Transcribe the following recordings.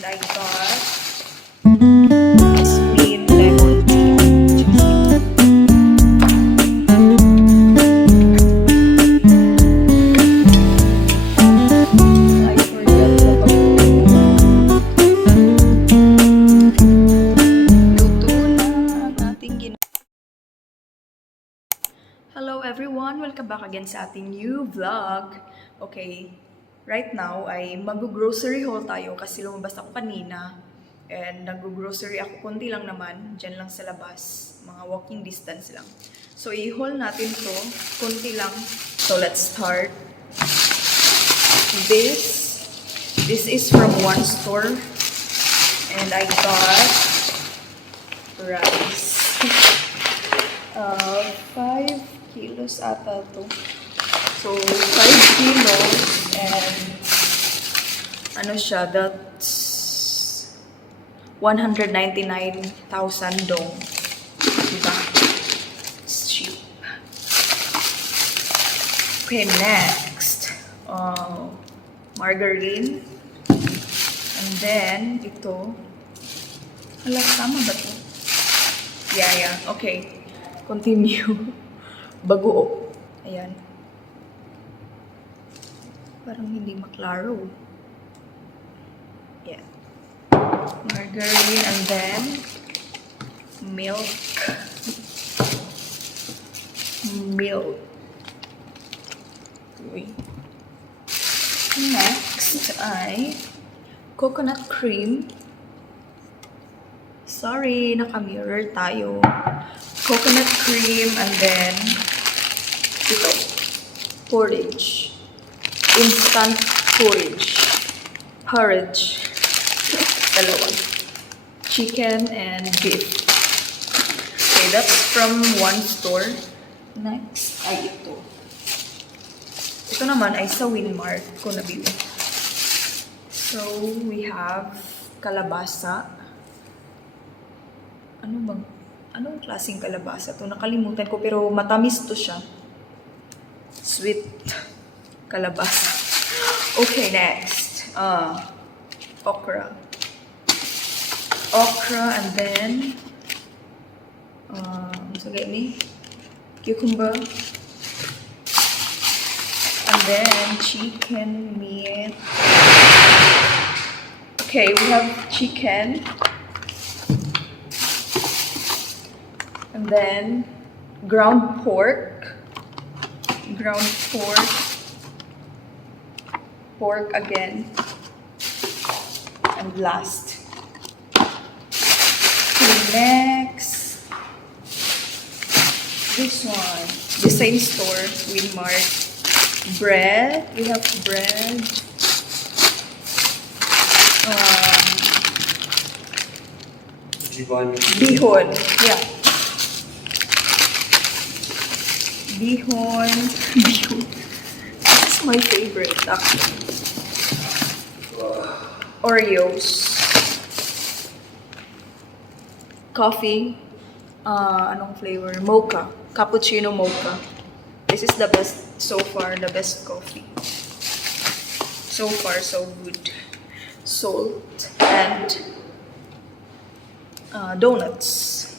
And I got jasmine lemon tea. I forgot the luto na ang ating Hello everyone! Welcome back again sa ating new vlog. Okay, right now ay mag-grocery haul tayo kasi lumabas ako kanina. And nag-grocery ako konti lang naman, dyan lang sa labas. Mga walking distance lang. So i-haul natin to, konti lang. So let's start. This is from one store. And I got rice. 5 kilos ata to. So, 5 kilos and ano siya, that's 199,000 dong. Diba? It's cheap. Okay, next. Margarine. And then, ito. Hala, tama ba to? Yeah. Okay. Continue. Bagoong. Ayan. Parang hindi maklaro. Yeah. Margarine and then milk. Uy. Next ay coconut cream. Sorry, naka-mirror tayo. Coconut cream and then ito, porridge. Instant porridge. Dalawa. Chicken and beef. Okay, that's from one store. Next ay ito. Ito naman ay sa Winmart ko nabili. So, we have kalabasa. Anong klaseng kalabasa to? Nakalimutan ko pero matamis to siya. Sweet kalabasa. Okay, next. Okra and then cucumber and then chicken meat. Okay, we have chicken. And then ground pork again, and last. Okay, next, this one, the same store, Winmart. Bread, we have bread. Bihon, yeah. Bihon. That's my favorite, actually. Oreos. Coffee. Anong flavor? Mocha. Cappuccino mocha. This is the best so far, the best coffee. So far, so good. Salt and donuts.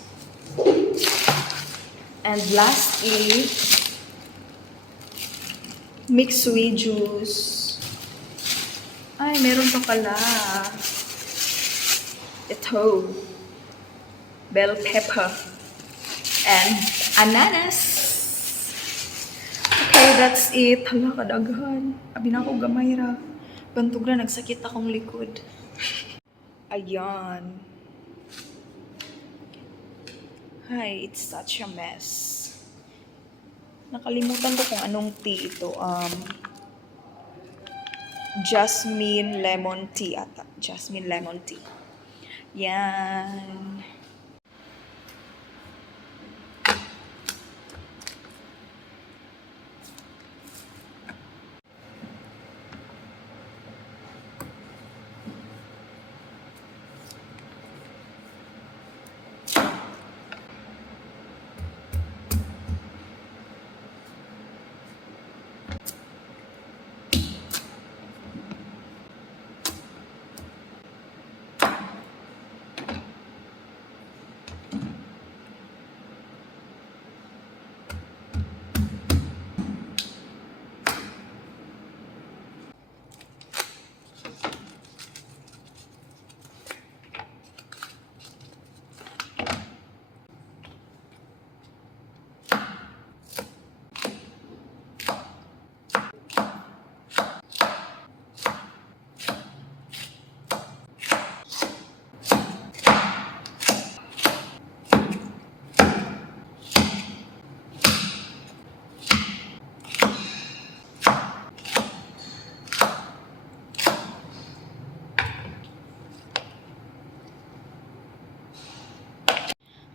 And lastly, mixed juice. Ay, meron pa pala. Ito. Bell pepper. And ananas. Okay, that's it. Hala, kadaghan. Abi na ako gamay ra. Bantog na, nagsakit akong likod. Ayan. Hi, it's such a mess. Nakalimutan ko kung anong tea ito. Jasmine lemon tea ata. Jasmine lemon tea. Yan.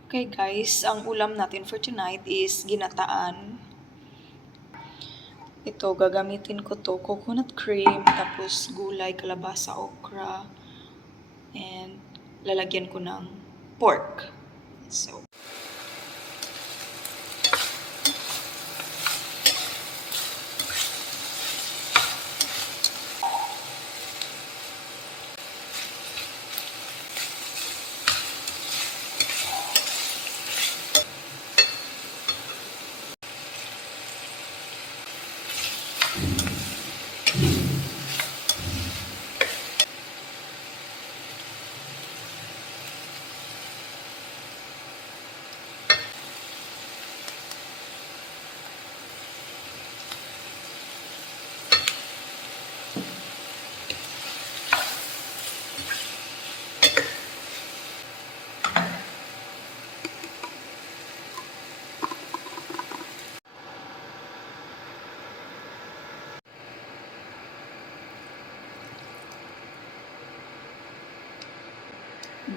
Okay guys, ang ulam natin for tonight is ginataan. Ito, gagamitin ko to coconut cream, tapos gulay, kalabasa, okra, and lalagyan ko ng pork. So,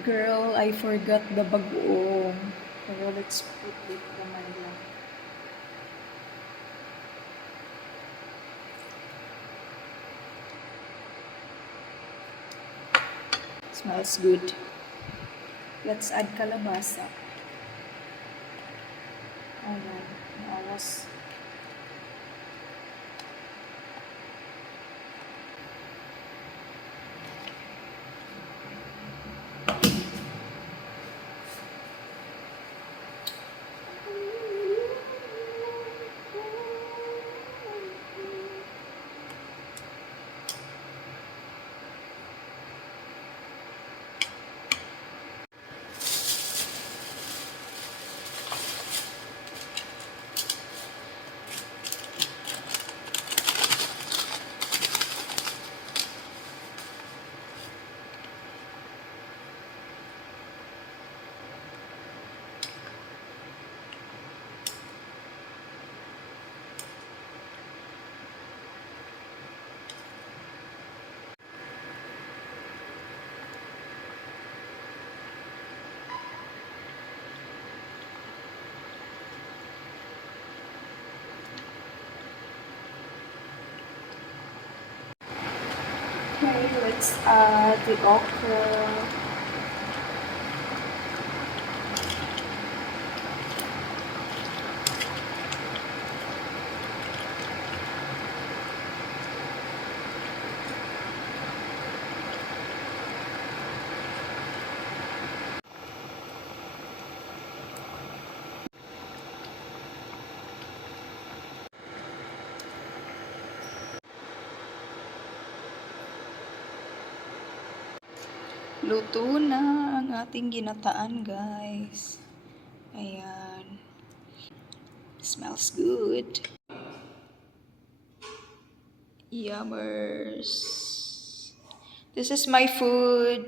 girl, I forgot the bagoong. Pero let's put it on my lap. Smells good. Let's add kalabasa. Oh no, nawas. Okay, let's add the okra. Luto na ang ating ginataan, guys. Ayan. Smells good. Yummers. This is my food.